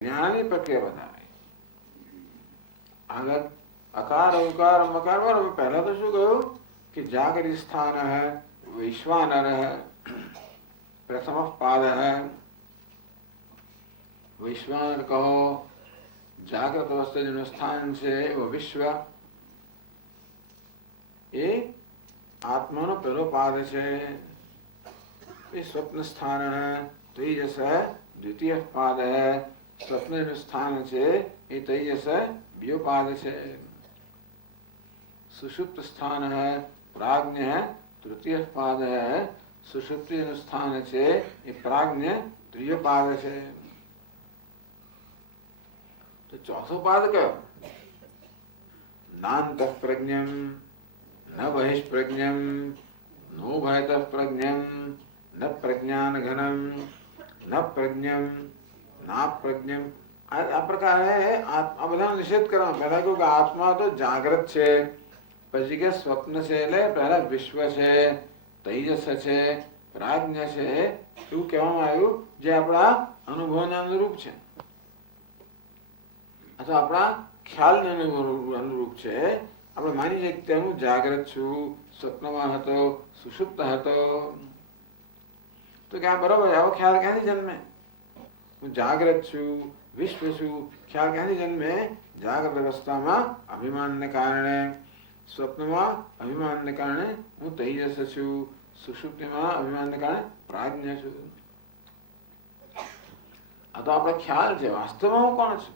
જ્ઞાનની પ્રક્રિયા બતાવે. આગળ અકાર ઉકાર મકાર બરાબર. પહેલા તો શું કહ્યું કે જાગૃત સ્થાન હૈ વૈશ્વાનર હૈ प्रथम पाद है. वैश्वानर कहो जागृत अवस्था जो स्थान से वो विश्व ये आत्मा नो पहलो पाद है. स्वप्न स्थान है तेजस है द्वितीय पाद है. स्वप्न स्थान से ये तेजस है बीजो पाद है. सुषुप्त स्थान है प्राज्ञ है तृतीय पाद है. सुषुप्ति स्थान से ये प्राज्ञ त्रिय पाद है. तो चौथो पाद कयो नान्त प्रज्ञम न बहिष्प्रज्ञम नो भयत प्रज्ञम न प्रज्ञान घनम न प्रज्ञम ना प्रज्ञम. आ प्रकार है. आ બધા નિષેધ કરવા. પહેલા કહ્યું કે આત્મા તો જાગ્રત છે, પછી કે સ્વપ્ન છે એટલે પહેલા વિશ્વ છે, તેજસ છે, પ્રાજ્ઞ છે, એવું કહેવામાં આવ્યું જે આપણા અનુભવને અનુરૂપ છે અથવા આપણા ખ્યાલને અનુરૂપ છે. આપણે માની શકીએ કે હું જાગ્રત છું, સ્વપ્નમાં હતો, સુષુપ્ત હતો. તો કે આ બરોબર આવો ખ્યાલ ક્યાંથી જન્મે? હું જાગ્રત છું, વિશ્વ છું, ખ્યાલ ક્યાંથી જન્મે? જાગ્રત અવસ્થામાં અભિમાનને કારણે, સ્વપ્નમાં અભિમાનને કારણે હું તેજસ છું, સુષુપ્તિમાં અભિમાનને કારણે પ્રાજ્ઞ છું. આ તો આપણે ખ્યાલ છે. વાસ્તવમાં હું કોણ છું?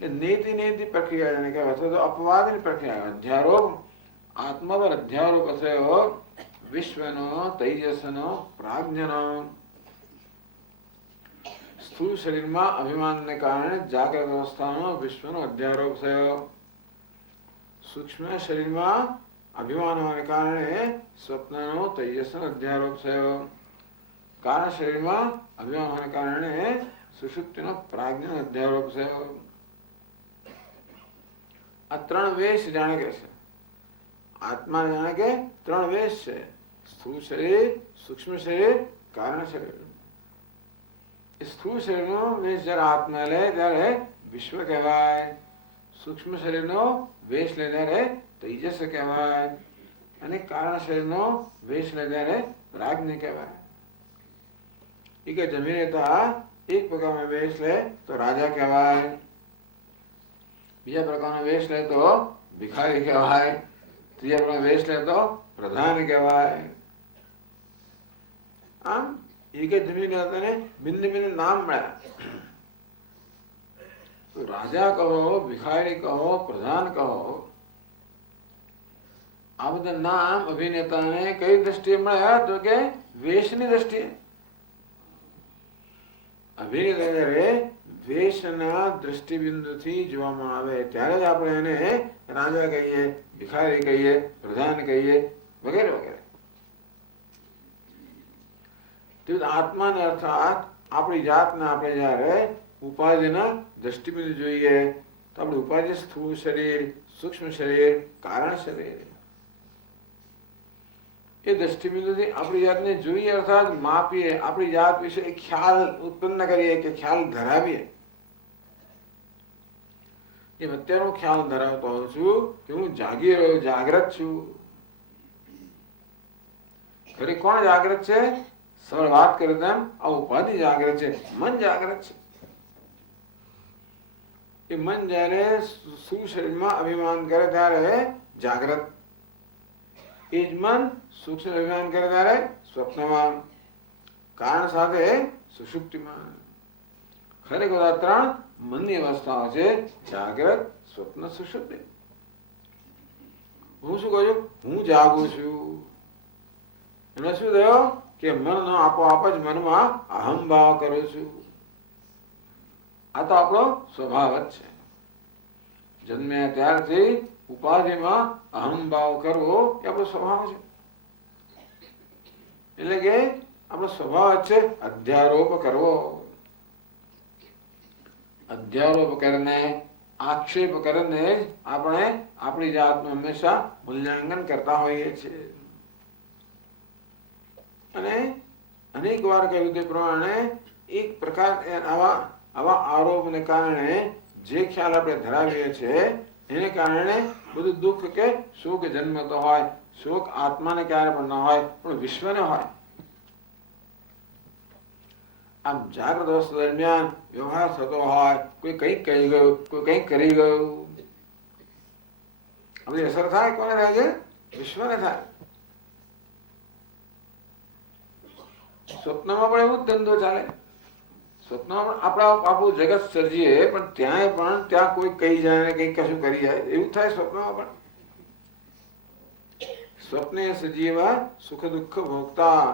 એટલે નેતિ નેતિ પ્રક્રિયા જેને કહેવાય અથવા તો અપવાદની પ્રક્રિયા. અધ્યારોપ આત્મા પર અધ્યારોપ થયો વિશ્વનો, તેજસનો, પ્રાજ્ઞનો. સ્થૂળ શરીરમાં અભિમાનને કારણે જાગ્રત અવસ્થાનો વિશ્વનો અધ્યારોપ થયો. સૂક્ષ્મ શરીરમાં અભિમાન હોવાને કારણે સ્વપ્નનો, તેજસનો અધ્યારોપ થયો. કારણ શરીરમાં અભિમાન હોવાને કારણે સુષુપ્તિનો, પ્રાજ્ઞનો અધ્યારોપ થયો. આ ત્રણ વેશ જાણે કે છે. આત્મા જાણે કે ત્રણ વેશ છે. સ્થૂળ શરીર, સૂક્ષ્મ શરીર, કારણ શરીર. સ્થૂળ શરીરનો વેશ જયારે આત્મા લે ત્યારે વિશ્વ કહેવાય. સૂક્ષ્મ શરીરનો વેશ લે ત્યારે તેજસ કહેવાય. અને કારણ શરીરનો વેશ લે ત્યારે પ્રાજ્ઞ કહેવાય. એ કે જમી લેતા એક પ્રકારનો વેશ લે તો રાજા કહેવાય, બીજા પ્રકારનો વેશ લે તો ભિખારી કહેવાય, ત્રીજા પ્રકારનો વેશ લે તો પ્રધાન કહેવાય. આમ એક જ જમીન હતા ભિન્ન ભિન્ન નામ મળ્યા. તો રાજા કહો, ભિખારી કહો, પ્રધાન કહો, આ બધા નામ અભિનેતાને કઈ દ્રષ્ટિએ મળ્યા? તો કે વેશની દ્રષ્ટિએ. અભિનેતા જયારે વેશના દ્રષ્ટિબિંદુથી જોવામાં આવે ત્યારે જ આપણે એને રાજા કહીએ, ભિખારી કહીએ, પ્રધાન કહીએ વગેરે વગેરે. આત્માને અર્થાત આપણી જાતને આપણે જયારે ઉપાધિના દ્રષ્ટિબિંદુ જોઈએ તો આપણે ઉપાધિ સ્થૂળ શરીર, સૂક્ષ્મ શરીર, કારણ શરીર એ દ્રષ્ટિબિંદુથી આપણી જાતને જોઈએ અર્થાત માપીએ, આપણી જાત વિશે ખ્યાલ ઉત્પન્ન કરીએ કે ખ્યાલ ધરાવીએ. એ અત્યારે હું ખ્યાલ ધરાવતો હોઉં છું કે હું જાગી રહ્યો, જાગ્રત છું. ખરી કોણ જાગ્રત છે? સરળ વાત કરે તેમ આ ઉપાધિ જાગ્રત છે, મન જાગ્રત છે. એ મન જયારે સુશરીરમાં અભિમાન કરે ત્યારે જાગ્રત, એ જ મન સૂક્ષ્મ અભિમાન કરે ત્યારે સ્વપ્નમાં, કારણ સાથે સુષુપ્તિમાં. ખરેખર આ ત્રણ મનની અવસ્થાઓ છે: જાગ્રત, સ્વપ્ન, સુષુપ્તિ. હું શું કહું છું? હું જાગું છું. એમાં શું થયો કે મનનો આપોઆપ જ મનમાં અહમ ભાવ કરું છું. આ તો આપણો સ્વભાવ જ છે. જન્મ્યા ત્યારથી ઉપાધિમાં અહમ ભાવ કરવો એ આપણો સ્વભાવ છે. એટલે કે આપણો સ્વભાવ છે અધ્યારોપ કરવો. અધ્યારોપ કરીને, આક્ષેપ કરીને આપણે આપણી જાતનું હંમેશા મૂલ્યાંકન કરતા હોઈએ છીએ. અને અનેક વાર કહ્યું તે પ્રમાણે એક પ્રકાર આવા આરોપને કારણે જે ખ્યાલ આપણે ધરાવીએ છીએ એને કારણે બધું દુઃખ કે સુખ જન્મતો હોય. સુખ આત્માને ક્યારે પણ ન હોય, પણ વિશ્વને હોય. આમ જાગ્રત અવસ્થા દરમિયાન વ્યવહાર થતો હોય, કોઈ કંઈક કહી ગયું, કોઈ કંઈક કરી ગયું, આ બધી અસર થાય. કોને થાય છે? વિશ્વને થાય. સ્વપ્નમાં પણ એવું જ ધંધો ચાલે. સ્વપ્નમાં પણ આપણા આપણું જગત સર્જીએ, પણ ત્યાં કોઈ કહી જાય ને કંઈક કશું કરી જાય, એવું થાય સ્વપ્નમાં પણ. સ્વપ્ને સજીવા સુખ દુઃખ ભોગતા.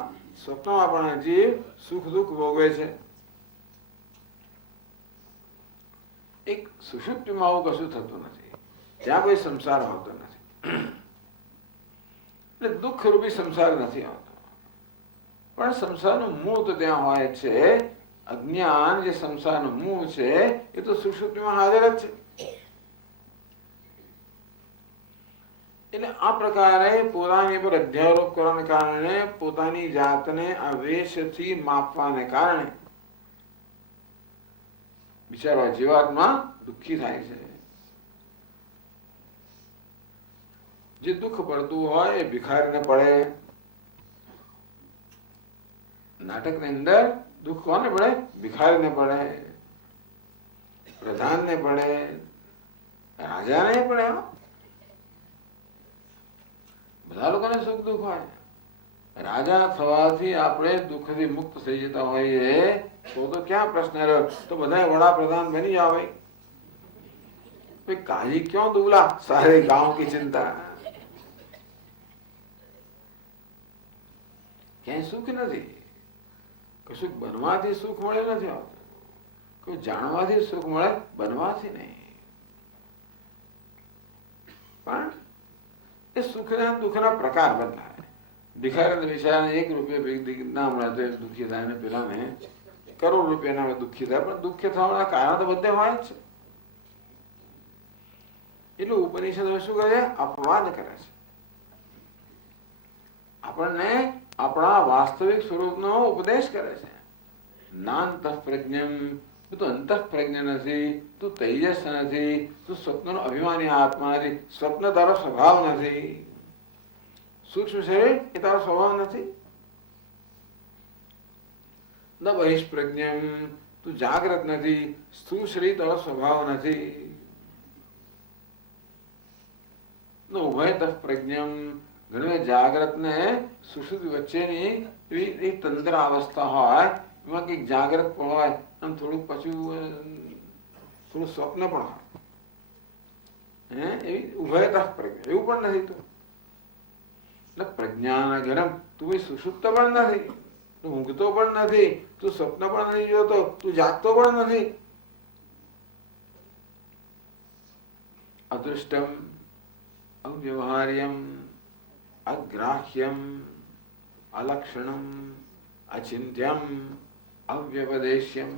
સ્વપ્નમાં પણ જીવ સુખ દુઃખ ભોગવે છે. એક સુષુપ્તિમાં આવું કશું થતું નથી. ત્યાં કોઈ સંસાર હોતો નથી, એટલે દુઃખ રૂપી સંસાર નથી આવતો. પણ સંસારનું મૂળ તો ત્યાં હોય છે. અજ્ઞાન જે સંસારનું મૂળ છે એ તો સુષુપ્તિમાં હાજર જ છે. એટલે આ પ્રકારે પોતાની પર અધ્યારોપ કરવાને કારણે, પોતાની જાતને આ વેશથી માપવાને કારણે બિચારા જીવાત્મા દુઃખી થાય છે. જે દુઃખ પડતું હોય એ ભિખારીને પડે. નાટકની અંદર દુઃખ કોને પડે? ભિખારીને પડે, પ્રધાનને પડે, રાજાને પડે. બધા લોકોને સુખ દુઃખ હોય. રાજા થવાથી આપણે દુઃખથી મુક્ત થઈ જતા હોઈએ તો ક્યાં પ્રશ્ન રહ્યો? તો બધા વડાપ્રધાન બની જાવ. ભાઈ કાજી ક્यों दुबला, सारे गांव की चिंता. ક્યાંય સુખ નથી. કશું બનવાથી સુખ મળે નથી આવતું. કોઈ જાણવાથી સુખ મળે, બનવાથી નહીં. પણ એ સુખના દુઃખના પ્રકાર બદલાય. ભિખારી બિચારાને 1 રૂપિયા ના મળે તો દુઃખી થાય, ને પેલાને કરોડ રૂપિયાના દુઃખી થાય. પણ દુઃખી થવાના કારણ તો બધે હોય જ છે. એટલે ઉપનિષદ શું કરે? અપવાદ કરે છે. આપણને આપણા વાસ્તવિક સ્વરૂપનો ઉપદેશ કરે છે. નાંતઃ પ્રજ્ઞમ, તું અંતઃ પ્રજ્ઞ નથી, તું તેજસ નથી, તું સ્વપ્નનો અભિમાની આત્મા નથી. સ્વપ્ન તારો સ્વભાવ નથી. સૂક્ષ્મ શરીર એ તારો સ્વભાવ નથી. ન બહિષ્પ્રજ્ઞમ, તું જાગ્રત નથી. સ્થૂળ શરીર તારો સ્વભાવ નથી. ન ઉભયતઃ પ્રજ્ઞમ, ઘણી જાગ્રત ને સુષુપ્તિ વચ્ચેની એવી તંત્ર અવસ્થા હોય, એમાં કંઈક જાગ્રત પણ હોય અને થોડુંક પાછું થોડું સ્વપ્ન પણ હોય. એવી ઉભયતઃ પ્રજ્ઞા એવું પણ નથી. તું એટલે પ્રજ્ઞાન ગરમ, તું સુષુપ્ત પણ નથી, તું ઊંઘતો પણ નથી, તું સ્વપ્ન પણ નથી જોતો, તું જાગતો પણ નથી. અદૃષ્ટમ, અવ્યવહાર્યમ, અગ્રાહ્યમ, અલક્ષણમ, અચિંત્યમ, અવ્યપદેશ્યમ.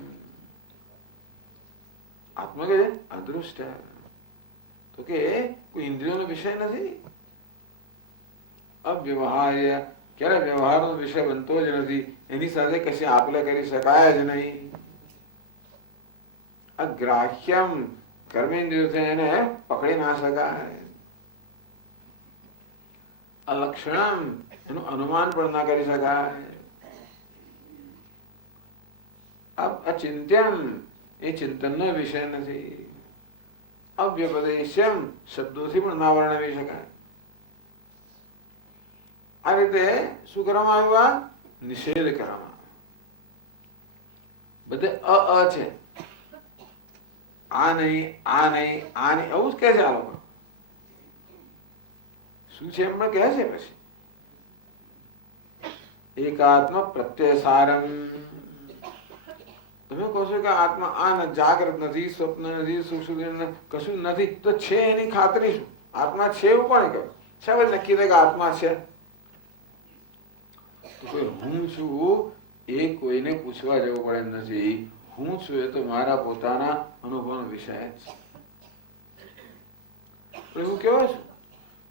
આત્મા કે છે અદૃષ્ટ, તો કે કોઈ ઇન્દ્રિયોનો વિષય નથી. અવ્યવહાર્ય, ક્યારે વ્યવહારનો વિષય બનતો જ નથી. એની સાથે કશી આપલે કરી શકાય જ નહીં. અગ્રાહ્યમ, કર્મેન્દ્રિયોથી એને પકડી ના શકાય. અલક્ષણમ, એનું અનુમાન પણ ના કરી શકાય. અચિંત્યમ, એ ચિંતનનો વિષય નથી. અવ્યપદેશ્યમ, શબ્દોથી પણ ના વર્ણવી શકાય. આ રીતે શું કરવામાં આવ્યું? નિષેધ કરવામાં. બધે અ છે. આ નહીં, આ નહીં, આ નહીં, આવું જ કે છે આ લોકો. શું છે એમ કહે છે. પછી એકાત્મ પ્રત્યસારમ. તમે કહો છો કે આત્મા આ જાગ્રત નથી, સ્વપ્ન નથી, સુષુપ્તિ કશું નથી, તો છે એની ખાતરી શું? આત્મા છે એવું કોણે કહ્યું? છે નક્કી થાય કે આત્મા છે? તો કોઈ હું છું એ કોઈને પૂછવા જવું પડે નથી. હું છું એ તો મારા પોતાના અનુભવનો વિષય છે. હું કેવો છું?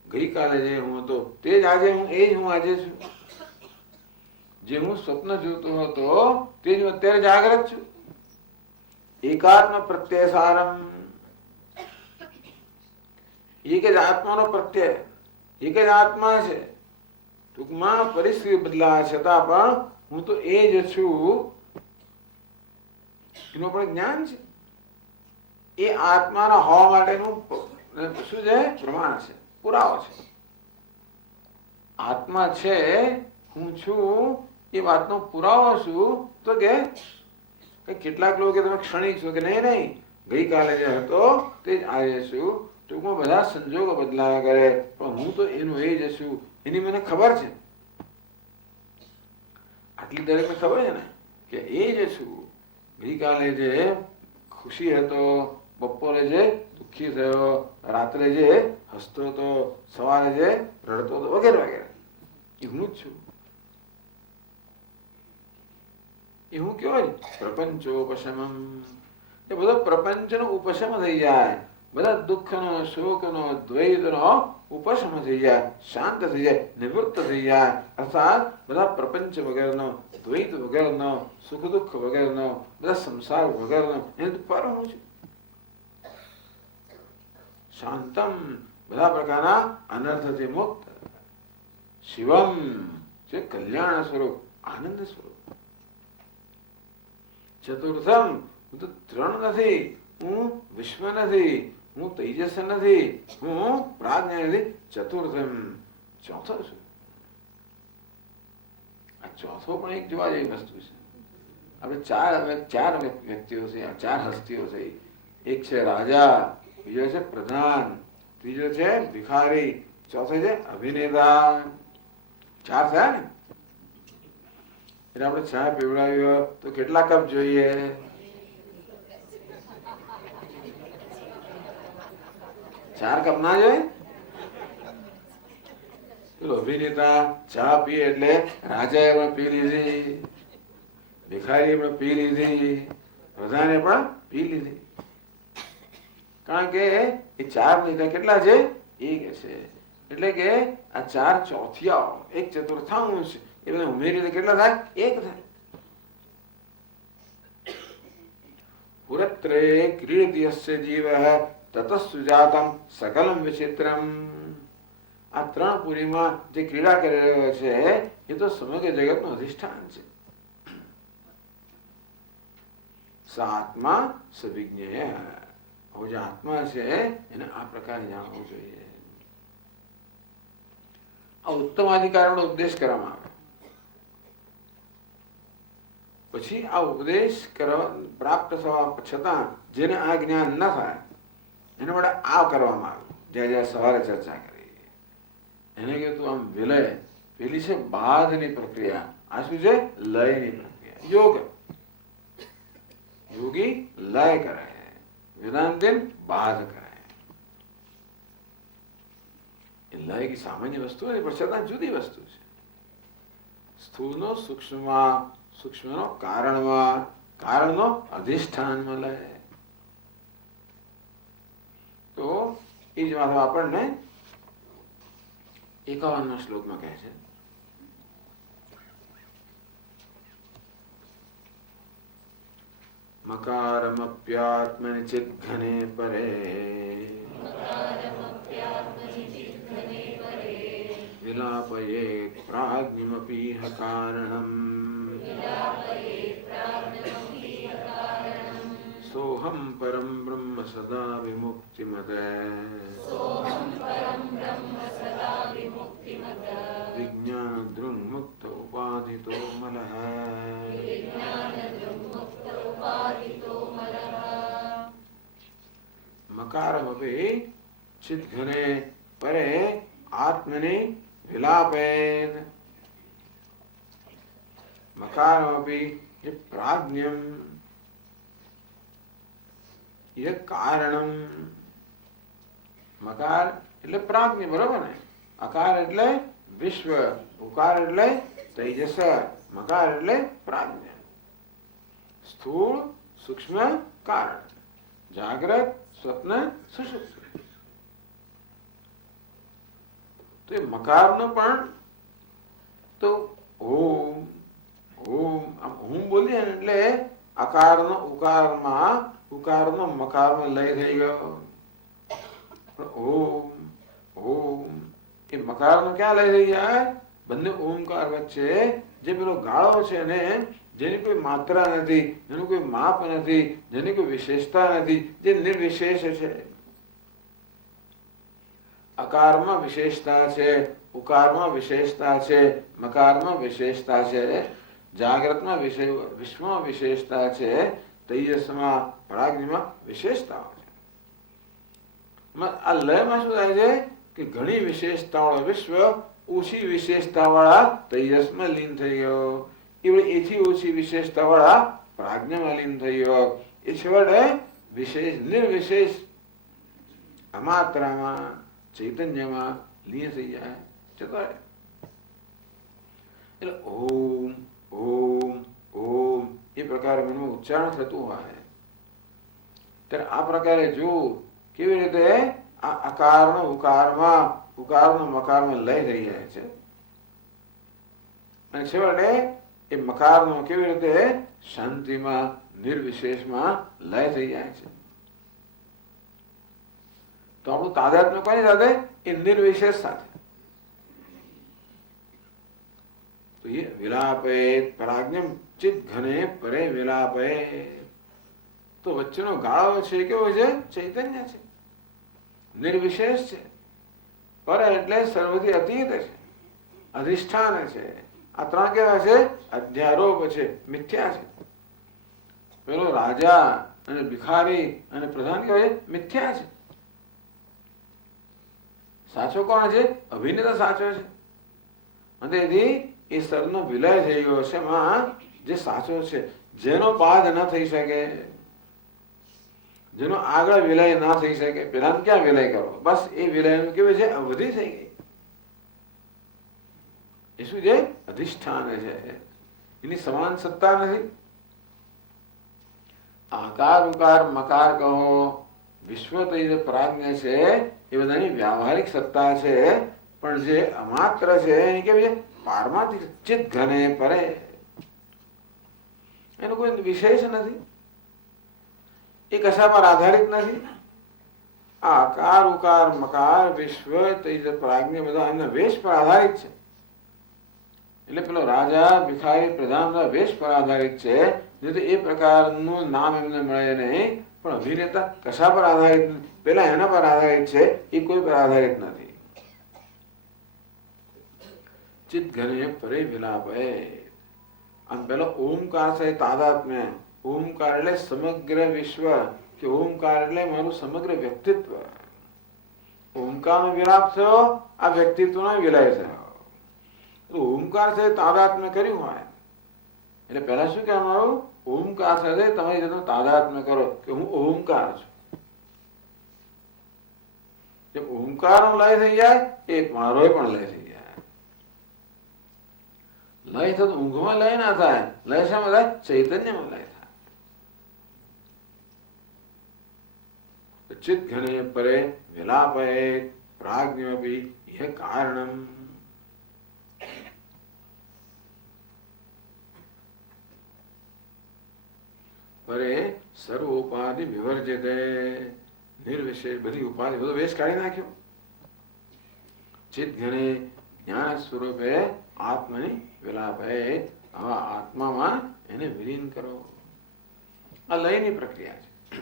ગઈકાલે જે હું હતો તે જ આજે હું, એ જ હું આજે છું. જે હું સ્વપ્ન જોતો હતો તે જ અત્યારે જાગ્રત છું. એકાત્મ પ્રત્યય સારમ, એક જ આત્માનો પ્રત્યય, એક જ આત્મા છે. ટૂંકમાં પરિસ્થિતિ બદલાય છતાં પણ હું તો એ જ છું એનું પણ જ્ઞાન છે. એ આત્માના હોવા માટેનું શું છે? પ્રમાણ છે, પુરાવો છે. આત્મા છે, હું છું, એ વાતનો પુરાવો શું? તો કે કેટલાક લોકો કે તમે ક્ષણિક છો, કે નહીં, ગઈકાલે જે હતો તે જ આજે છું. ટૂંકમાં બધા સંજોગો બદલાયા કરે, પણ હું તો એનું એ જ છું, એની મને ખબર છે. આટલી દરેકને ખબર છે ને કે એ જ છું. ગઈકાલે જે ખુશી હતો, બપોરે જે દુઃખી થયો, રાત્રે જે હસતો હતો, સવારે જે રડતો હતો, વગેરે વગેરે, એ હું જ છું. એ હું કેવાય પ્રપંચોપશમમ. એ બધો પ્રપંચનો ઉપશમ થઈ જાય, બધા દુઃખનો, શોકનો, દ્વૈતનો ઉપશમ થઈ જાય, શાંત થઈ જાય, નિવૃત્ત થઈ જાય. અર્થાત બધા પ્રપંચ વગેરેનો, દ્વૈત વગેરેનો, સુખ દુઃખ વગેરેનો, બધા સંસાર વગેરેનો, એને પર હું છું. શાંતમ, બધા પ્રકારના અનર્થથી મુક્ત. શિવમ, જે કલ્યાણ સ્વરૂપ, આનંદ સ્વરૂપ. ચતુર્થમ, હું તો ત્રણ નથી, હું વિશ્વ નથી, હું તેજસ નથી, હું પ્રાજ્ઞા નથી. ચતુર્થમ, ચોથો છું. આ ચોથો પણ એક જોવા જેવી વસ્તુ છે. આપણે ચાર વ્યક્તિઓ છે, ચાર હસ્તીઓ છે. એક છે રાજા, બીજો છે પ્રધાન, ત્રીજો છે ભિખારી, ચોથો છે અભિનેતા. ચાર થયા ને? એટલે આપણે ચા પીવડાવ્યો તો કેટલા કપ જોઈએ? ચાર કપ ના જોઈએ? પેલો અભિનેતા ચા પીએ એટલે રાજાએ પણ પી લીધી, ભિખારીએ પણ પી લીધી, પ્રધાને પણ પી લીધી. કારણ કે એ ચાર લીધા કેટલા છે? એક છે. એટલે કે આ ચાર ચોથિયાઓ, એક ચતુર્થાંશ, એ બધા ઉમેરી કેટલા થાય? એક થાય. પુરત્રે ક્રીડયસ્ય જીવઃ તતઃ સુજાતમ સકલમ વિચિત્રમ. આ ત્રણ પુરીમાં જે ક્રીડા કરી રહ્યો છે એ તો સમગ્ર જગતનું અધિષ્ઠાન છે. આત્મા સવિજ્ઞેય. હવે જે આત્મા છે એને આ પ્રકારે જાણવું જોઈએ. આ ઉત્તમ અધિકારનો ઉપદેશ કરવામાં આવે. પછી આ ઉપદેશ પ્રાપ્ત થવા છતાં જેને આ જ્ઞાન ન થાય એને વડે આ કરવામાં આવે. જ્યાં સવારે ચર્ચા કરી એને કે તું આમ વિલય, પેલી છે બાધની પ્રક્રિયા, આ શું છે? લયની પ્રક્રિયા. યોગ, યોગી લય કરે, વેદાંતિન બાધ કરે. એ લય કી સામાન્ય વસ્તુ નહીં, પણ છતાં જુદી વસ્તુ છે. સ્થૂળનો સૂક્ષ્મમાં, સૂક્ષ્મનો કારણમાં, કારણનો અધિષ્ઠાનમાં લય. તો એ જ વાત આપણને 51 શ્લોકમાં કહે છે. મકારમપ્યાત્મનિ ચિદ્ઘને પરે વિલાપયેત પ્રાજ્ઞમપીહ કારણમ સોહમ પરમ બ્રહ્મ સદા વિમુક્તિમદ વિજ્ઞાન દૃંગમુક્ત ઉપાધિતો મલઃ. મકારમપી ચિદ્ઘને પરે આત્મનિ વિલાપેન. મકારમપી એ પ્રાજ્ઞમ, એ કારણમ. મકાર એટલે પ્રાજ્ઞ, બરોબર ને? અકાર એટલે વિશ્વ, ઉકાર એટલે તેજસ, મકાર એટલે પ્રાજ્ઞ. સ્થૂળ, સૂક્ષ્મ, કારણ, જાગ્રત, સ્વપ્ન, સુષુપ્તિ. તો એ મકારનો પણ તો ઓમ ઓમ, આમ ઓમ બોલીએ ને એટલે અકારનો ઉકારમાં, ઉકારનો મકારમાં લય થઈ ગયો. ઓમ ઓમ એ મકારનો ક્યાં લય થઈ જાય? બંને ઓમકાર વચ્ચે જે પેલો ગાળો છે ને, જેની કોઈ માત્રા નથી, જેનું કોઈ માપ નથી, જેની કોઈ વિશેષતા નથી, જે નિર્વિશેષ છે. અકારમાં વિશેષતા છે, ઉકારમાં વિશેષતા છે, મકારમાં વિશેષતા છે, જાગ્રતમાં વિશ્વમાં વિશેષતા છે, તેજસમાં પ્રાજ્ઞમાં વિશેષતાઓ છે. આ લયમાં શું થાય છે કે ઘણી વિશેષતાવાળો વિશ્વ ઓછી વિશેષતાવાળા તેજસમાં લીન થઈ ગયો. એથી ઓછી વિશેષતાવાળા પ્રાજ્ઞમાં લીન થઈ ગયો. એ છેવટે વિશેષ નિર્વિશેષ અમાત્રામાં ચૈતન્યમાં લીન થઈ જાય. જતો રહે. એટલે ઓમ ઓમ ઓમ એ પ્રકારે મનમાં ઉચ્ચારણ થતું હોય ત્યારે આ પ્રકારે જો કેવી રીતે આ અકારનો ઉકારમાં, ઉકારનો મકારમાં લય થઈ જાય છે, અને છેવટે એ મકારનો કેવી રીતે શાંતિમાં નિર્વિશેષમાં લય થઈ જાય છે. તો આપણું તાદાત્મ્ય કોની સાથે? એ નિર્વિશેષ સાથે. તો એ વિલાપે પ્રાજ્ઞમ ચિત ઘને પરે વિલાપે. તો વચ્ચેનો ગાળો છે કેવો છે? ચૈતન્ય છે, નિર્વિશેષ છે. પર એટલે સર્વથી અતીત છે, અધિષ્ઠાન છે. આ ત્રણ કેવા છે? અધ્યારોપ છે, મિથ્યા છે. પેલો રાજા અને ભિખારી અને પ્રધાન કહેવાય મિથ્યા છે. સાચો કોણ છે? અભિનેતા સાચો છે. અને તેથી એ સરનો વિલય થઈ ગયો છે માં જે સાચો છે, જેનો પાદ ન થઈ શકે, જેનો આગળ વિલય ના થઈ શકે. પેલા ક્યાં વિલય કરો? બસ એ વિલયનું કેવું છે? અવધિ થઈ ગઈ. એ શું છે? અધિષ્ઠાન છે. એની સમાન સત્તા નથી. આકાર ઉકાર મકાર કહો, વિશ્વ તૈજ પ્રાજ્ઞ છે, એ બધાની વ્યાવહારિક સત્તા છે. પણ જે અમાત્ર છે એ કેવી છે? પારમાર્થિક ચિત ઘને પરે. એનો કોઈ વિશેષ નથી, એ કશા પર આધારિત નથી. આ આકાર ઉકાર મકાર વિશ્વ તૈજ પ્રાજ્ઞ બધા એમના વેશ પર આધારિત છે. એટલે પેલો રાજા ભિખારી પ્રધાન વેશ પર આધારિત છે. જેથી એ પ્રકારનું નામ એમને મળે નહીં. પણ અભિનેતા કશા પર આધારિત નથી. પેલા એના પર આધારિત છે, એ કોઈ પર આધારિત નથી. ચિત ઘને પરે વિલાપે. આમ પેલો ઓમકાર છે તાદાત્મ્ય. ઓમકાર એટલે સમગ્ર વિશ્વ, કે ઓમકાર એટલે મારું સમગ્ર વ્યક્તિત્વ. ઓમકારનો વિલાપ થયો, આ વ્યક્તિત્વનો વિલય થયો. ઓમકાર સાથે તાદાત્મ્ય કર્યું હોય એટલે પહેલા શું કહેવામાં આવ્યું? ઓમકાર સાથે તમારી જાતનો તાદાત્મ્ય કરો કે હું ઓમકાર છું. જે ઓમકારનો લય થઈ જાય એ મારો પણ લય થઈ જાય. લય થતો ઊંઘમાં લય ના થાય. લય શામાં થાય? ચૈતન્યમાં લય થાય. ચિત ઘને પરે વિલાપે પ્રાજ્ઞમપી યહ કારણમ. પરે સર્વોપાધિ વિવર્જિતે. નિર્વિશેષ બધી ઉપાધિ, બધો વેશ કાઢી નાખ્યો. ચિત ઘને જ્ઞાન સ્વરૂપે આત્મની વિલાપે. આવા આત્મામાં એને વિલીન કરો. આ લયની પ્રક્રિયા છે.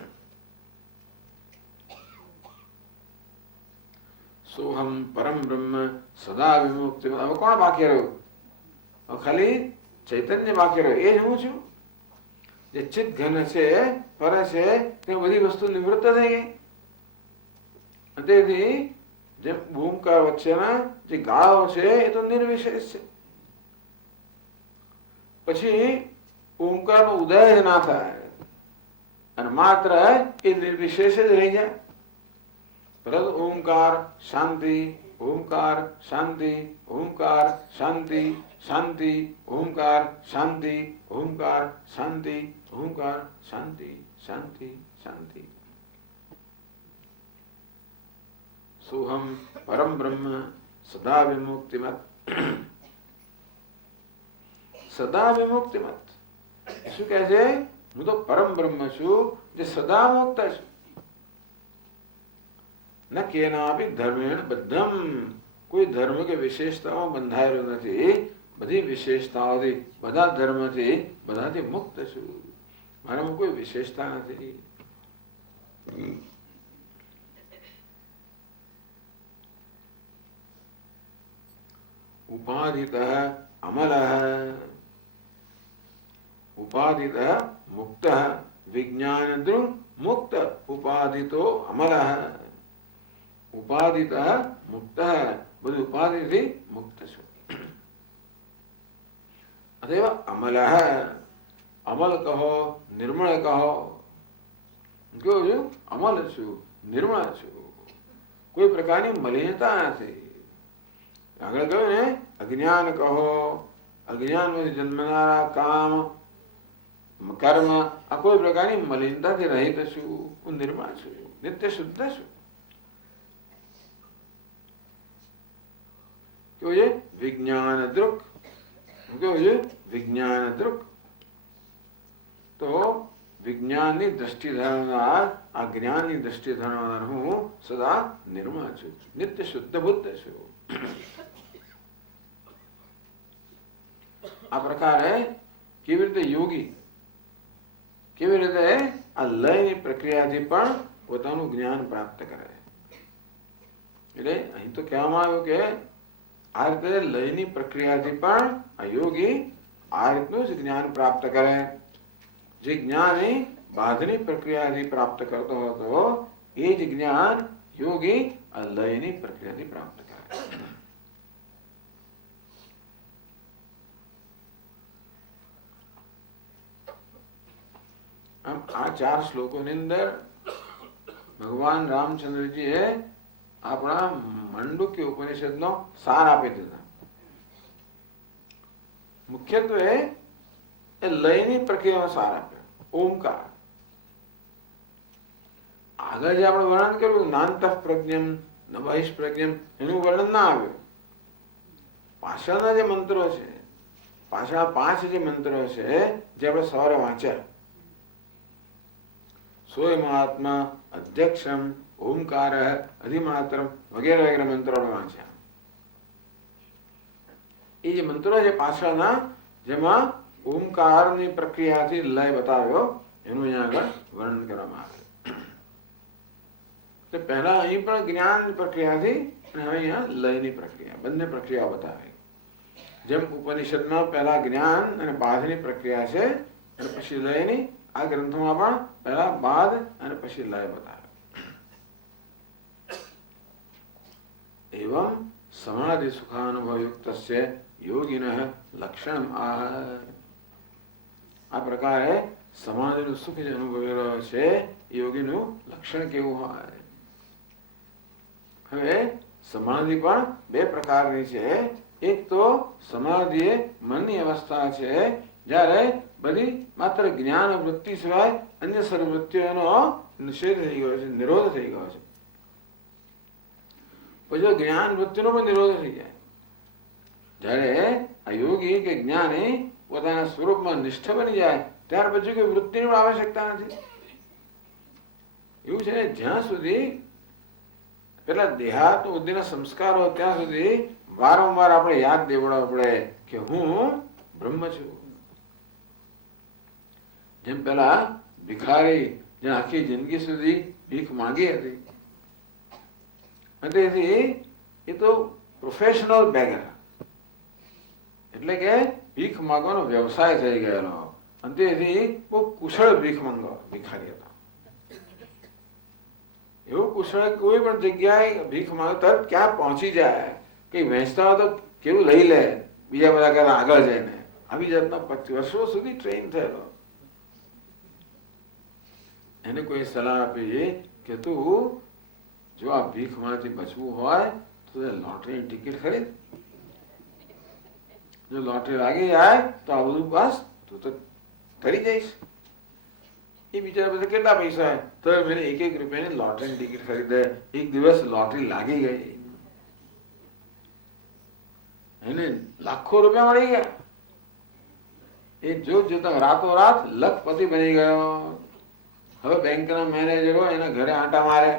સોહમ પરમ બ્રહ્મ સદા વિમુક્તિ. હવે કોણ બાકી રહ્યું? ખાલી ચૈતન્ય બાકી રહ્યું. એ જ હું છું. જે ચિત ઘન છે, પર છે, તે બધી વસ્તુ નિવૃત્ત થઈ ગઈ. તેથી જે ભૂમકાર વચ્ચેના જે ગાળો છે એ તો નિર્વિશેષ છે. પછી ઓમકારનો ઉદય જ ના થાય અને માત્ર એ નિર્વિશેષ જ રહી જાય. પરંતુ ઓમકાર શાંતિ, ઓમકાર શાંતિ, ઓમકાર શાંતિ, શાંતિ, ઓમકાર શાંતિ, ઓમકાર શાંતિ, ઓમકાર શાંતિ, શાંતિ, શાંતિ. સોહમ પરમ બ્રહ્મ સદા વિમુક્તિમત. સદા વિમુક્તિમત શું કહે છે? હું તો પરમ બ્રહ્મ છું જે સદા મુક્ત છું. ન કેનાપી ધર્મેણ બદ્ધમ, કોઈ ધર્મ કે વિશેષતાઓ બંધાયેલો નથી. બધી વિશેષતાઓથી, બધા ધર્મથી, બધાથી મુક્ત છું. મારામાં કોઈ વિશેષતા નથી. ઉપાધિતઃ અમલઃ, ઉપાધિતઃ મુક્તઃ, વિજ્ઞાનદ્રુ મુક્ત ઉપાધિતો અમલઃ. ઉપાધિતઃ મુક્તઃ, બધું ઉપાધિથી મુક્ત છું. અતએવ અમલઃ, અમલ કહો, નિર્મળ કહો. કેવું છું? અમલ છું, નિર્મળ છું, કોઈ પ્રકારની મલિનતા નથી. આગળ કહ્યું ને, અજ્ઞાન કહો, અજ્ઞાનમાંથી જન્મનારા કામ કર્મ, આ કોઈ પ્રકારની મલિનતાથી રહિત છું. હું નિર્મળ છું, નિત્ય શુદ્ધ છું. કેવું છે? વિજ્ઞાન દૃક. કેવું છે? વિજ્ઞાન દૃક. તો વિજ્ઞાનની દ્રષ્ટિ ધરાવનાર, આ જ્ઞાનની દ્રષ્ટિ ધરાવનાર હું સદા નિર્મળ છું, નિત્ય શુદ્ધ બુદ્ધ છું. આ પ્રકારે કેવી રીતે યોગી, કેવી રીતે આ લયની પ્રક્રિયાથી પણ પોતાનું જ્ઞાન પ્રાપ્ત કરે. એટલે અહીં તો કહેવામાં આવ્યું કે આ રીતે લયની પ્રક્રિયાથી પણ આ યોગી આ રીતનું જ જ્ઞાન પ્રાપ્ત કરે. જે જ્ઞાન બાધની પ્રક્રિયાથી પ્રાપ્ત કરતો હતો એ જ જ્ઞાન યોગી આ લયની પ્રક્રિયાથી પ્રાપ્ત કરે. આમ આ 4 શ્લોકોની અંદર ભગવાન રામચંદ્રજીએ આપણા મંડુક્ય ઉપનિષદનો સાર આપી દીધો. મુખ્યત્વે એ લયની પ્રક્રિયાનો સાર આપ્યો. ઓમકાર. આગળ જે આપણે વર્ણન કર્યું નાંતઃ પ્રજ્ઞમ ન બહિષ પ્રજ્ઞમ, એનું વર્ણન ના આવ્યું. પાછળના જે મંત્રો છે, પાછળ 5 જે મંત્રો છે જે આપણે સવારે વાંચ્યા, સોયમાત્મા અધ્યક્ષમ ઓમકાર અધિમાત્રમ વગેરે વગેરે મંત્રો વાંચ્યા. એ જે મંત્રો છે પાછળના, જેમાં ઓમકારની પ્રક્રિયાથી લય બતાવ્યો, એનું અહીંયા આગળ વર્ણન કરવામાં આવે. પહેલા અહીં પણ જ્ઞાન પ્રક્રિયાથી અને હવે અહીંયા લયની પ્રક્રિયા, બંને પ્રક્રિયા બતાવી. જેમ ઉપનિષદમાં પહેલા જ્ઞાન અને બાધની પ્રક્રિયા છે અને પછી લયની, આ ગ્રંથોમાં પણ પહેલા બાદ અને પછી લય બતાવે. એવં સમાધિ સુખાનુભવ યુક્તસ્ય યોગિનઃ લક્ષણમ આહ. આ પ્રકારે સમાધિનું સુખ જે અનુભવી રહ્યો છે યોગીનું લક્ષણ કેવું હોય. હવે સમાધિ પણ 2 પ્રકારની છે. એક તો સમાધિ એ મનની અવસ્થા છે જ્યારે બધી માત્ર જ્ઞાન વૃત્તિ સિવાય અન્ય સર્વ વૃત્તિઓનો નિષેધ થઈ ગયો છે, નિરોધ થઈ ગયો છે. પછી જ્ઞાન વૃત્તિનો પણ નિરોધ થઈ જાય જ્યારે આ યોગી કે જ્ઞાની પોતાના સ્વરૂપમાં નિષ્ઠ બની જાય, ત્યાર પછી કોઈ વૃત્તિની પણ આવશ્યકતા નથી. એવું છે ને, જ્યાં સુધી પેલા દેહાત બુદ્ધિના સંસ્કારો ત્યાં સુધી વારંવાર આપણે યાદ દેવડાવવું પડે કે હું બ્રહ્મ છું. જેમ પેલા ભિખારી જે આખી જિંદગી સુધી ભીખ માંગી હતી, તેથી એ તો પ્રોફેશનલ બેગર, એટલે કે ભીખ માંગવાનો વ્યવસાય થઈ ગયેલો, અને તેથી બહુ કુશળ ભીખ માંગો ભિખારી હતો. એવું કુશળ કોઈ પણ જગ્યાએ ભીખ માંગે તરત ક્યાં પહોંચી જાય, કઈ વહેંચતા હોય તો કેવું લઈ લે બીજા બધા કરતા આગળ જઈને. આવી જાતના 25 વર્ષો સુધી ટ્રેન થયેલો. એને કોઈ સલાહ આપી કે તું જો આ ભીખ માંથી બચવું હોય તો લોટરીની ટિકિટ ખરીદ. જો લોટરી લાગી જાય તો આ બધું બસ તું તો કરી જઈશ. એ બિચારા પાસે કેટલા પૈસા હોય તો મેં 1 રૂપિયાની લોટરીની ટિકિટ ખરીદે. એક દિવસ લોટરી લાગી ગઈ, એને લાખો રૂપિયા મળી ગયા. એ જોતા રાતોરાત લખપતિ બની ગયો. હવે બેંકના મેનેજરો એના ઘરે આંટા મારે.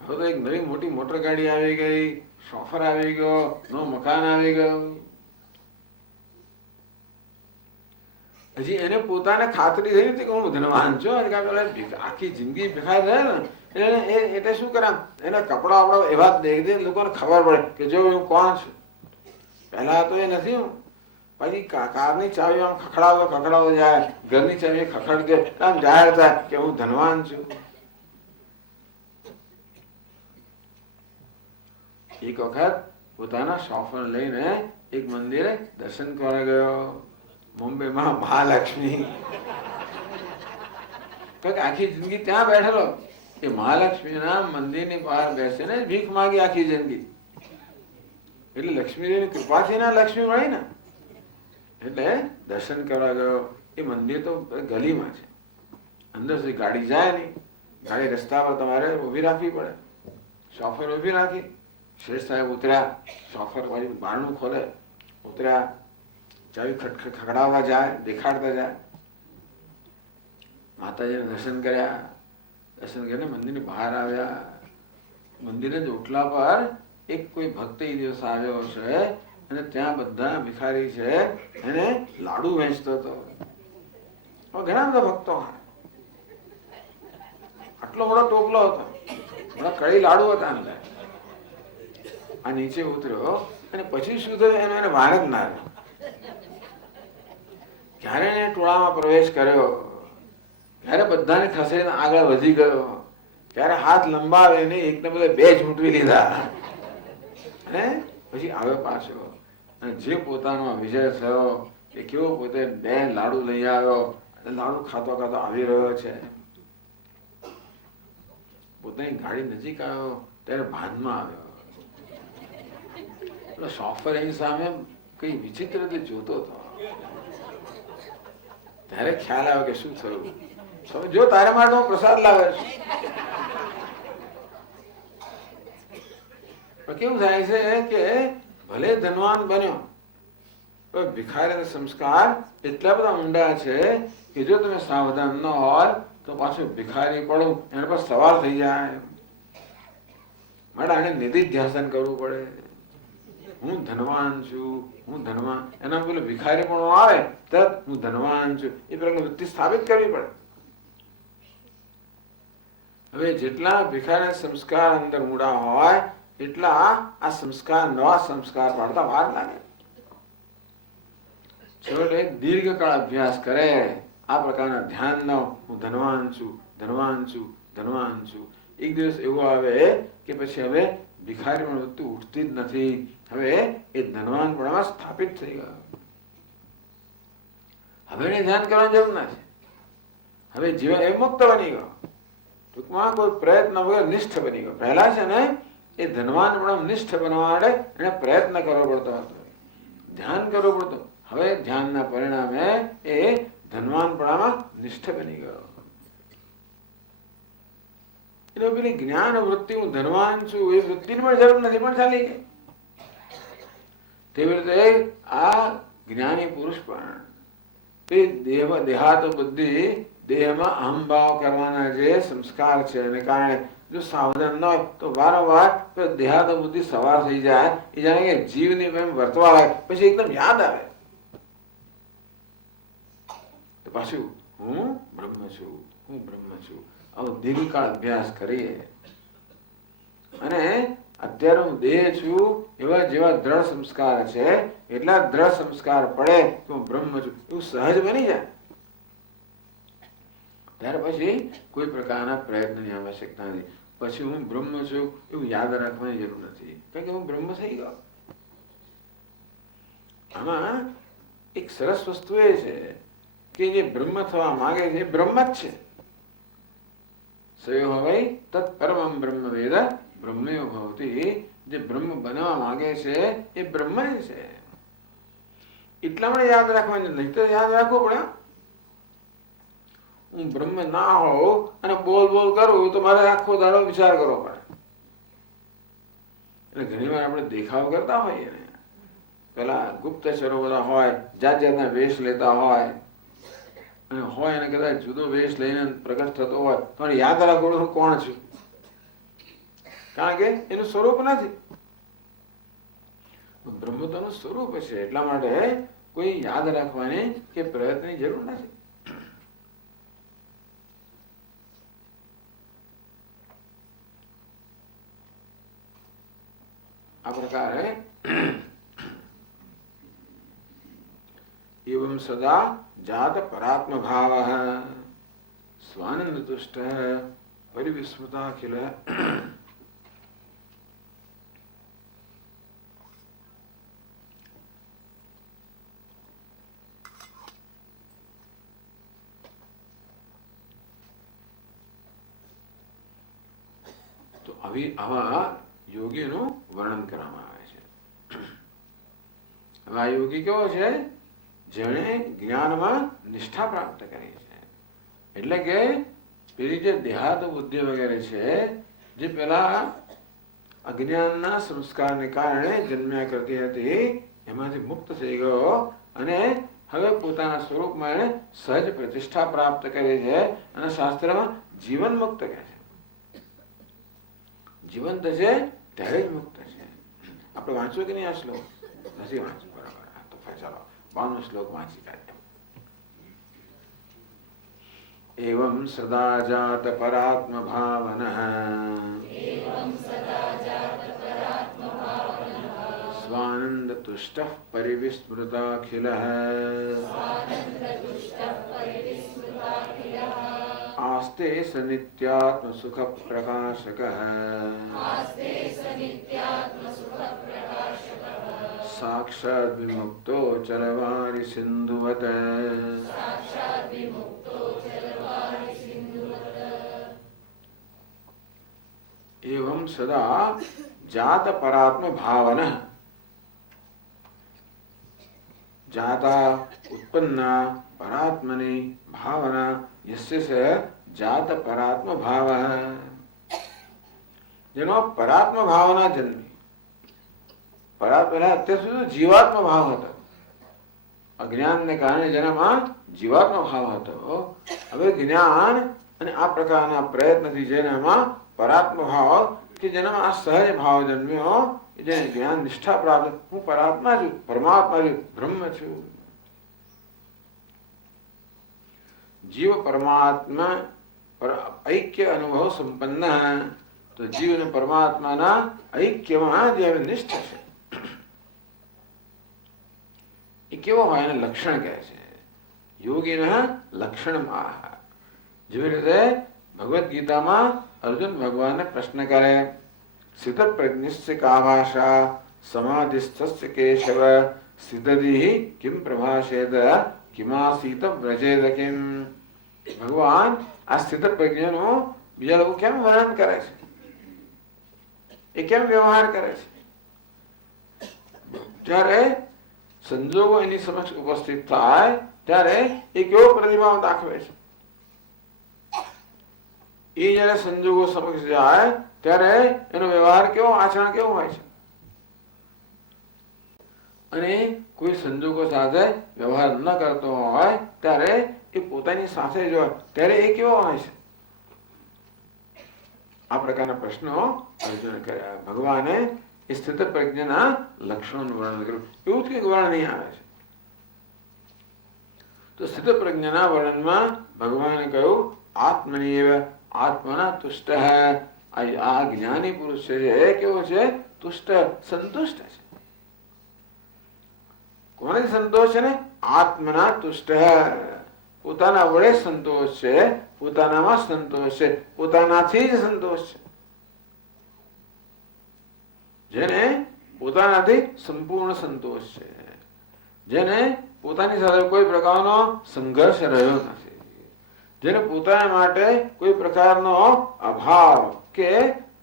હવે તો એક નવી મોટી મોટર ગાડી આવી ગઈ, શોફર આવી ગયો, નવો મકાન આવી ગયું. હજી એને પોતાને ખાતરી થઈ નથી કે હું ધનવાન છું. આખી જિંદગી ભેખાઈ રહે ને એટલે શું કરે, એના કપડા આપડા એવા જ દેખ દે, લોકોને ખબર પડે કે જો હું કોણ છું. પહેલા તો એ નથી. પછી કારની ચાવી આમ ખખડાવતો જાય, ઘરની ચાવી ખખડકે આમ જાહેર થાય કે હું ધનવાન છું. એક વખત પોતાના શોફર લઈને એક મંદિરે દર્શન કરવા ગયો, મુંબઈમાં મહાલક્ષ્મી. આખી જિંદગી ત્યાં બેઠેલો એ મહાલક્ષ્મીના મંદિરની બહાર બેસીને ભીખ માંગી આખી જિંદગી. એટલે લક્ષ્મીજીની કૃપાથી ના લક્ષ્મી મળી ને. એટલે દર્શન કરવા ગયો. એ મંદિર તો ગલીમાં છે, અંદર સુધી ગાડી જાય નહીં. ગાડી રસ્તા પર તમારે ઉભી રાખવી પડે. શોફર ઉભી રાખી. શેઠ સાહેબ ઉતર્યા, શોફર પછી બારણું ખોલે, ઉતર્યા, ચાવી ખખડાવવા જાય, દેખાડતા જાય. માતાજીને દર્શન કર્યા. દર્શન કરીને મંદિરની બહાર આવ્યા. મંદિરના ઓટલા પર એક કોઈ ભક્ત એ દિવસ આવ્યો છે અને ત્યાં બધા ભિખારી છે એને લાડુ વેચતો હતો. ઘણા બધા ભક્તો, આટલો બધો ટોપલો હતો, બધા કડી લાડુ હતા અંદર. આ નીચે ઉતર્યો અને પછી શું થયું એનો એને વાર જ ના રહ્યો. ક્યારે એને ટોળામાં પ્રવેશ કર્યો, ત્યારે બધાને ખસેડીને આગળ વધી ગયો, ત્યારે હાથ લંબાવીને એકને બધા બે ઝૂંટવી લીધા અને પછી આવ્યો પાછો. અને જે પોતાનો વિજય થયો એ કેવો પોતે બે લાડુ લઈ આવ્યો અને લાડુ ખાતો ખાતો આવી રહ્યો છે. પોતાની ગાડી નજીક આવ્યો ત્યારે ભાનમાં આવ્યો. શોફર એની સામે કઈ વિચિત્ર રીતે જોતો હતો. ત્યારે ખ્યાલ આવ્યો કે શું થયું. જો તારા માટે હું પ્રસાદ લાવે છું. કેવું થાય છે કે ભલે ધનવાન બન્યો પણ ભિખારી સંસ્કાર એટલા બધા ઊંડા છે કે જો તમે સાવધાન ન હોય તો પાછું ભિખારી પડું એના પર સવાર થઈ જાય. માટે આને નિધિ ધ્યાસન કરવું પડે. હું ધનવાન છું, હું ધનવાન, એના પેલો ભિખારી પણ આવે તરત હું ધનવાન છું એ પ્રકારની વૃત્તિ સ્થાપિત કરવી પડે. હવે જેટલા ભિખારી સંસ્કાર અંદર મૂળા હોય એટલા આ સંસ્કાર નવા સંસ્કાર પાડતા વાર લાગે. છેવટે દીર્ઘકાળ અભ્યાસ કરે આ પ્રકારના ધ્યાનનો હું ધનવાન છું, ધનવાન છું, ધનવાન છું. એક દિવસ એવો આવે કે પછી હવે ભિખારી પણ વૃત્તિ ઉઠતી જ નથી. હવે એ ધનવાનપણામાં સ્થાપિત થઈ ગયો. હવે એને ધ્યાન કરવાની જરૂર નથી. હવે જીવન એ મુક્ત બની ગયો. ટૂંકમાં કોઈ પ્રયત્ન વગર નિષ્ઠ બની ગયો. પહેલા છે ને એ ધનવાનપણા નિષ્ઠ બનવા માટે એને પ્રયત્ન કરવો પડતો હતો, ધ્યાન કરવું પડતું. હવે ધ્યાનના પરિણામે એ ધનવાનપણામાં નિષ્ઠ બની ગયો. એટલે પેલી જ્ઞાન વૃત્તિ હું ધનવાન છું એ વૃત્તિની પણ જરૂર નથી, પણ ચાલી ગઈ. તેવી રીતે આ જ્ઞાની પુરુષ પણ દેહાત બુદ્ધિ દેહમાં અહંભાવ કરવાના જે સંસ્કાર છે એને કારણે જો સાવધાન ન હોય તો વારંવાર દેહાત બુદ્ધિ સવાર થઈ જાય. એ જાણે કે જીવની એમ વર્તવા લાગે. પછી એકદમ યાદ આવે તો પાછું હું બ્રહ્મ છું, હું બ્રહ્મ છું. આવો દીર્ઘકાળ અભ્યાસ કરીએ અને અત્યારે હું દેહ છું એવા જેવા દ્રઢ સંસ્કાર છે એટલા દ્રઢ સંસ્કાર પડે કે હું બ્રહ્મ છું એવું સહજ બની જાય. ત્યાર પછી કોઈ પ્રકારના પ્રયત્નની આવશ્યકતા નથી. પછી હું બ્રહ્મ છું એવું યાદ રાખવાની જરૂર નથી, કારણ કે હું બ્રહ્મ થઈ ગયો. આમાં એક સરસ વસ્તુ એ છે કે જે બ્રહ્મ થવા માંગે છે એ બ્રહ્મ જ છે. સયો હવે તત્ પરમં બ્રહ્મ વેદ બ્રહ્મયો ભવતી. જે બ્રહ્મ બનવા માંગે છે એ બ્રહ્મ જ છે. એટલા માટે યાદ રાખવાની નહીં તો યાદ રાખવું પડે. હું બ્રહ્મ ના હોઉં અને બોલ બોલ કરું તો મારે આખો દાડો વિચાર કરવો પડે. એટલે ઘણી વાર આપણે દેખાવ કરતા હોઈએ ને પેલા ગુપ્તચરો બધા હોય, જાત જાતના વેશ લેતા હોય, અને હોય એને કદાચ જુદો વેશ લઈને પ્રગટ થતો હોય તો યાદ રાખવું હું કોણ છું, કારણ કે એનું સ્વરૂપ નથી. બ્રહ્મ તો એનું સ્વરૂપ છે, એટલા માટે કોઈ યાદ રાખવાની કે પ્રયત્નની જરૂર નથી. આ પ્રકારે एवं सदा जात परात्म भाव स्वानंद तुष्ट परिविस्मृताखिल तो अभी आवा योगी नु वर्णन કરવામાં આવે છે. હવે આ યોગી કેવો છે? જેણે જ્ઞાનમાં નિષ્ઠા પ્રાપ્ત કરી છે. એટલે કે પેલી જે દેહાત બુદ્ધિ વગેરે છે, જે પેલા અજ્ઞાનના સંસ્કારને કારણે જન્મ્યા કરતી હતી, એમાંથી મુક્ત થઈ ગયો અને હવે પોતાના સ્વરૂપમાં એને સહજ પ્રતિષ્ઠા પ્રાપ્ત કરી છે. અને શાસ્ત્રમાં જીવન મુક્ત કહે છે. જીવંત છે ત્યારે જ મુક્ત છે. આપણે વાંચવું કે નહીં આ શ્લોક? નથી વાંચવું. બરાબર. તો ચાલો 52 श्लोक वाची काढ्या. एवं सदा जात परात्म भावनः स्वानंद तुष्टः परिविस्मृताखिलः आस्ते स नित्यात्म सुख प्रकाशकः साक्षात् विमुक्तो चलवारि सिन्धुवत् एवं सदा जात परात्म भावना. जाता उत्पन्ना परात्मनि भावना यस्य स जात परात्म भाव. જેનો પરાત્મ ભાવના જન્મી. પહેલા અત્યાર સુધી જીવાત્મ ભાવ હતો. અજ્ઞાનને કારણે જેનામાં જીવાત્મ ભાવ હતો. હવે જ્ઞાન અને આ પ્રકારના પ્રયત્નથી જેનામાં પરાત્મ ભાવ, કે જેનામાં આ સહજ ભાવ જન્મ્યો, જેને જ્ઞાન નિષ્ઠા પ્રાપ્ત, હું પરાત્મા છું, પરમાત્મા છું, બ્રહ્મ છું. જીવ પરમાત્મા ઐક્ય અનુભવ સંપન્ન. તો જીવ અને પરમાત્માના ઐક્યમાં જે નિષ્ઠ છે એ કેવો હોય? એને લક્ષણ કહે છે. યોગીના લક્ષણમાં. જેવી રીતે ભગવદ્ ગીતામાં અર્જુન ભગવાનને પ્રશ્ન કરે, સિદ્ધ પ્રજ્ઞસ્ય કા ભાષા સમાધિસ્થસ્ય કેશવ સિદ્ધધિ કિમ પ્રભાષેત કિમાસીત વ્રજેદ કિમ. ભગવાન આ સ્થિત પ્રજ્ઞનું બીજા લોકો કેમ વર્ણન કરે છે? એ કેમ વ્યવહાર કરે છે? જ્યારે સંજોગો એની સમક્ષ ઉપસ્થિત થાય ત્યારે એ કેવો પ્રતિભાવ દાખવે છે? એ જયારે સંજોગો સમક્ષ જાય ત્યારે એનો વ્યવહાર કેવો, આચરણ કેવું હોય છે? અને કોઈ સંજોગો સાથે વ્યવહાર ન કરતો હોય ત્યારે એ પોતાની સાથે જ હોય ત્યારે એ કેવો હોય છે? આ પ્રકારના પ્રશ્નો અર્જુન કર્યા. ભગવાને એ સ્થિત પ્રજ્ઞના લક્ષણોનું વર્ણન કર્યું. એવું જ કંઈક વર્ણન અહીં આવે છે. તો સ્થિત પ્રજ્ઞના વર્ણનમાં ભગવાને કહ્યું આત્મનિએવ આત્મના તુષ્ટ. આ જ્ઞાની પુરુષ છે એ કેવો છે? તુષ્ટ, સંતુષ્ટ છે. કોનાથી સંતોષ છે ને? આત્મના તુષ્ટ. પોતાના વડે સંતોષ છે, પોતાનામાં સંતોષ છે, પોતાનાથી જ સંતોષ છે. જેને પોતાનાથી સંપૂર્ણ સંતોષ છે, જેને પોતાની સાથે કોઈ પ્રકારનો સંઘર્ષ રહ્યો નથી, જેને પોતાના માટે કોઈ પ્રકારનો અભાવ કે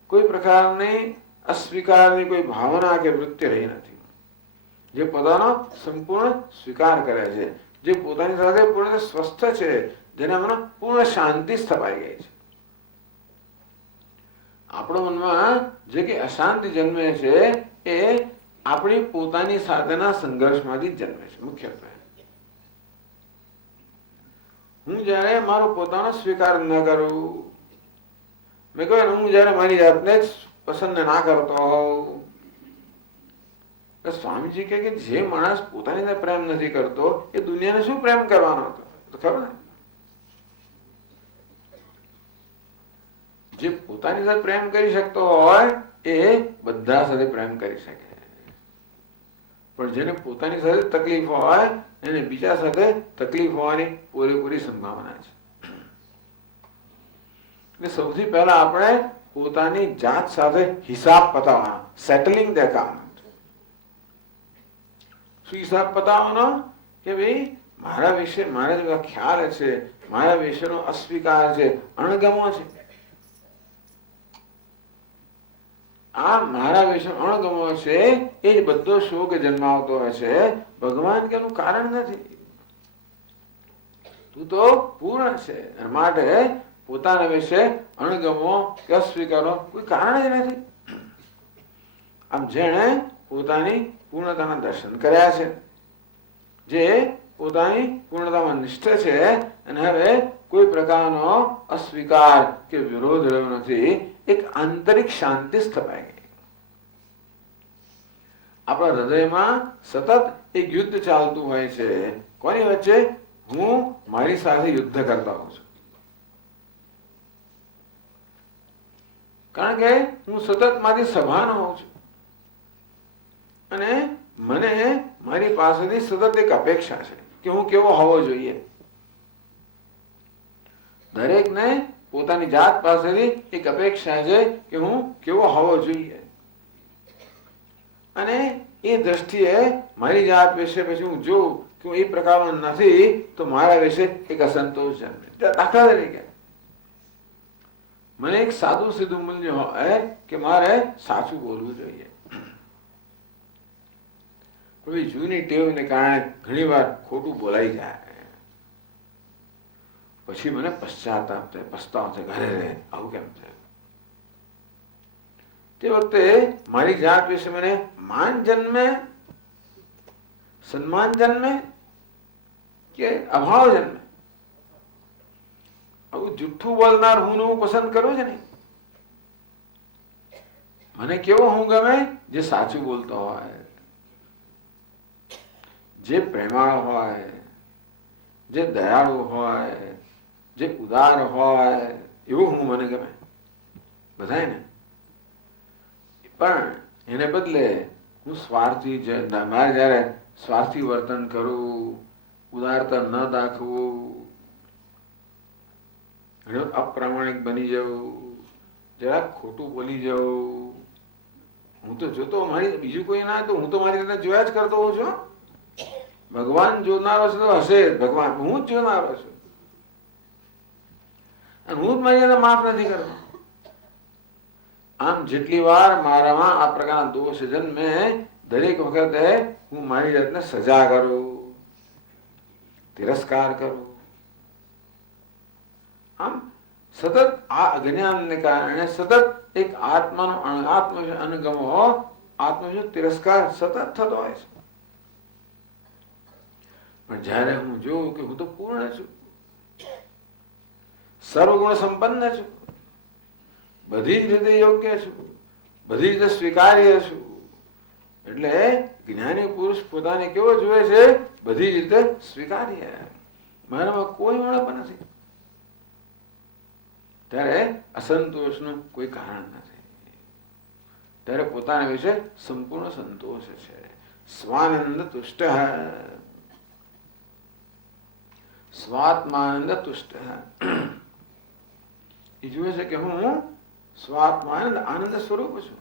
કોઈ પ્રકારની અસ્વીકારની કોઈ ભાવના કે વૃત્તિ રહી નથી, જે પોતાનો સંપૂર્ણ સ્વીકાર કરે છે, જે પોતાની સાથે પૂર્ણ સ્વસ્થ છે, જેના પૂર્ણ શાંતિ સ્થપાઈ ગઈ છે. આપણા મનમાં જે કે અશાંતિ જન્મે છે એ આપણી પોતાની સાથેના સંઘર્ષમાંથી જન્મે છે મુખ્યત્વે. હું જયારે મારો પોતાનો સ્વીકાર ન કરું, મેં કહ્યું હું જયારે મારી જાતને જ પસંદ ના કરતો હોઉં, સ્વામીજી કે જે માણસ પોતાની પ્રેમ નથી કરતો એ દુનિયાને શું પ્રેમ કરવાનો હતો? તો ખબર ને, જે પોતાની સાથે પ્રેમ કરી શકતો હોય એ બધા સાથે પ્રેમ કરી શકે, પણ જેને પોતાની સાથે તકલીફ હોય એને બીજા સાથે તકલીફ હોવાની પૂરેપૂરી સંભાવના છે. એટલે સૌથી પહેલા આપણે પોતાની જાત સાથે હિસાબ પતાવવાનો, સેટલિંગ ધ એકાઉન્ટ. શું હિસાબ પતાવવાનો? કે ભાઈ મારા વિશે મારે જે ખ્યાલ છે, મારા વિશેનો અસ્વીકાર છે, અણગમો છે, આ મારા વિશે અણગમો છે, એ જ બધો શોક જન્માવતો હોય છે. ભગવાન કે એનું કારણ નથી, તું તો પૂર્ણ છે, માટે પોતાના વિશે અણગમો કે અસ્વીકારો કોઈ કારણ જ નથી. આમ જેણે પોતાની પૂર્ણતાના દર્શન કર્યા છે, જે પોતાની પૂર્ણતામાં નિષ્ઠ છે, અને હવે કોઈ પ્રકારનો અસ્વીકાર કે વિરોધ રહ્યો નથી, એક આંતરિક શાંતિ સ્થપાઈ ગઈ. આપણા હૃદયમાં સતત એક યુદ્ધ ચાલતું હોય છે. કોની વચ્ચે? હું મારી સાથે યુદ્ધ કરતા હોઉં છું, કારણ કે હું સતત મારી સભાનો હોઉં છું, અને મને મારી પાસેથી સતત એક અપેક્ષા છે કે હું કેવો હોવો જોઈએ. દરેકને પોતાની જાત પાસેથી એક અપેક્ષા છે કે હું કેવો હોવો જોઈએ, અને એ દ્રષ્ટિએ મારી જાત વિશે પછી હું જોઉં કે હું એ પ્રકારનો નથી, તો મારા વિશે એક અસંતોષ જન્મે. દાખલા તરીકે મને એક સાદું સીધું મૂલ્ય હોય કે મારે સાચું બોલવું જોઈએ, પણ જૂની ટેવને કારણે ઘણી વાર ખોટું બોલાઈ જાય, પછી મને પશ્ચાતાપ થાય, પસ્તાવો થાય, ઘરે રહે આવું કેમ થાય. તે વખતે મારી જાત વિશે મને માન જન્મે, સન્માન જન્મે કે અભાવ જન્મે? આવું જુઠ્ઠું બોલનાર હું પસંદ કરું છે ને. મને કેવો હું ગમે? જે સાચું બોલતો હોય, જે પ્રેમાળ હોય, જે દયાળુ હોય, જે ઉદાર હોય, એવું હું મને ગમે બધાને. પણ એને બદલે હું સ્વાર્થી, મારે જયારે સ્વાર્થી વર્તન કરું, ઉદારતા ન દાખવું, અપ્રામાણિક બની જવું, જરાક ખોટું બોલી જવું, હું તો જોતો મારી બીજું કોઈ ના, તો હું તો મારી રીતે જોયા જ કરતો હોઉં છું. ભગવાન જોનારો છે તો હશે ભગવાન, હું જ જોનારો છું, અને હું જ મારી એને માફ નથી કરતો. આમ જેટલી વાર મારામાં આ પ્રકારના દોષ જન્મે, દરેક વખતે હું મારી જાતને સજા કરું, તિરસ્કાર કરું. આમ સતત આ અજ્ઞાનને કારણે સતત એક આત્માનો અણગમો, આત્મનો તિરસ્કાર સતત થતો હોય છે. પણ જયારે હું જોઉં કે હું તો પૂર્ણ છું, સર્વગુણ સંપન્ન છું, બધી જ રીતે યોગ્ય છું, બધી રીતે સ્વીકાર્ય છું, એટલે જ્ઞાની પુરુષ પોતાને કેવો જોવે છે? બધી રીતે સ્વીકાર્ય, મારામાં કોઈ ઉણપ નથી. ત્યારે અસંતોષનું કોઈ કારણ નથી, ત્યારે પોતાના વિશે સંપૂર્ણ સંતોષ છે. સ્વાનંદ તુષ્ટ, સ્વાત્માનંદ તુષ્ટ. એ જુએ છે કે હું સ્વાત્માનંદ, આનંદ સ્વરૂપ છું.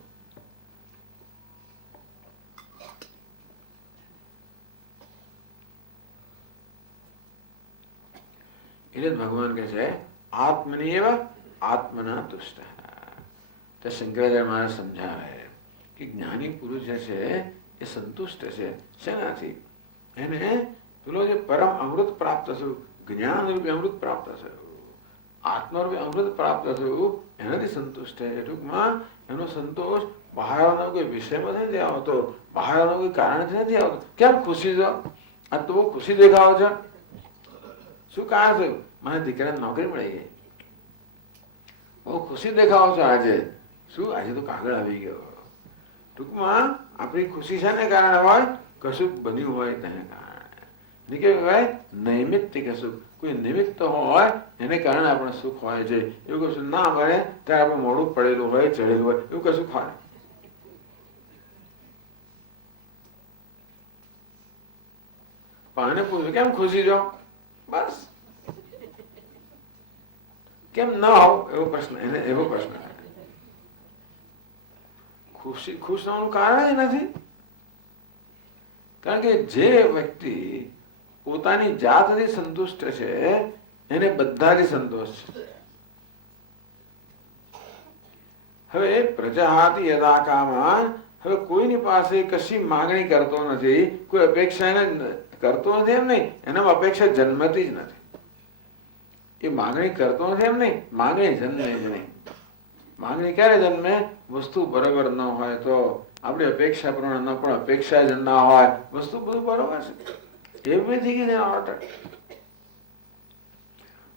એટલે ભગવાન કહે છે આત્મનિવ આત્મના તુષ્ટ. તો શંકરાચાર્ય મહારાજ સમજાવે કે જ્ઞાની પુરુષ જે છે એ સંતુષ્ટ છે. શેનાથી? એને પેલો જે પરમ અમૃત પ્રાપ્ત થયું, જ્ઞાન રૂપી અમૃત પ્રાપ્ત થયું, આત્મારૂપી અમૃત પ્રાપ્ત થયું એનાથી સંતુષ્ટ છે. ટૂંકમાં એનો સંતોષ બહારનો કોઈ વિષયમાં નથી આવતો, બહારનો કોઈ કારણથી નથી આવતો. કેમ ખુશી છો? આ તો બહુ ખુશી દેખાવો છે. શું કારણ થયું? મને દીકરાને નોકરી મળી ગઈ. બહુ ખુશી દેખાવો છો આજે. શું? આજે તો કાગળ આવી ગયો. ટૂંકમાં આપણી ખુશી છે ને કારણે હોય, કશુંક બન્યું હોય તેને કારણે. કે કહેવાય નૈમિત્તિક સુખ. કોઈ નિમિત્ત હોય એને કારણે આપણે સુખ હોય છે. એવું કશું ના મળે ત્યારે આપણે મોડું પડેલું હોય, ચડેલું હોય, એવું કશું હોય. પાને પૂછ્યું કેમ ખુશી છો? બસ. કેમ ન આવ? એવો પ્રશ્ન એને એવો પ્રશ્ન. ખુશ થવાનું કારણ નથી. કારણ કે જે વ્યક્તિ પોતાની જાતથી સંતુષ્ટ છે એને બધાથી સંતોષ છે. હવે પ્રજાહાતિ યદા કામાન, હવે કોઈની પાસે કશી માંગણી કરતો નથી, કોઈ અપેક્ષા કરતો નથી એમ નહીં, એનામાં અપેક્ષા જન્મતી જ નથી. એ માંગણી કરતો નથી એમ નહીં, માંગણી જન્મે જ નહીં. માંગણી ક્યારે જન્મે? વસ્તુ બરોબર ન હોય તો. આપણી અપેક્ષા પ્રમાણે ન પણ અપેક્ષા જ ના હોય, વસ્તુ બધું બરોબર છે, એવરીથિંગ ઇઝ ઇન ઓર્ડર.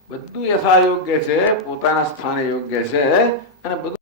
બધું યથાયોગ્ય છે, પોતાના સ્થાને યોગ્ય છે અને બધું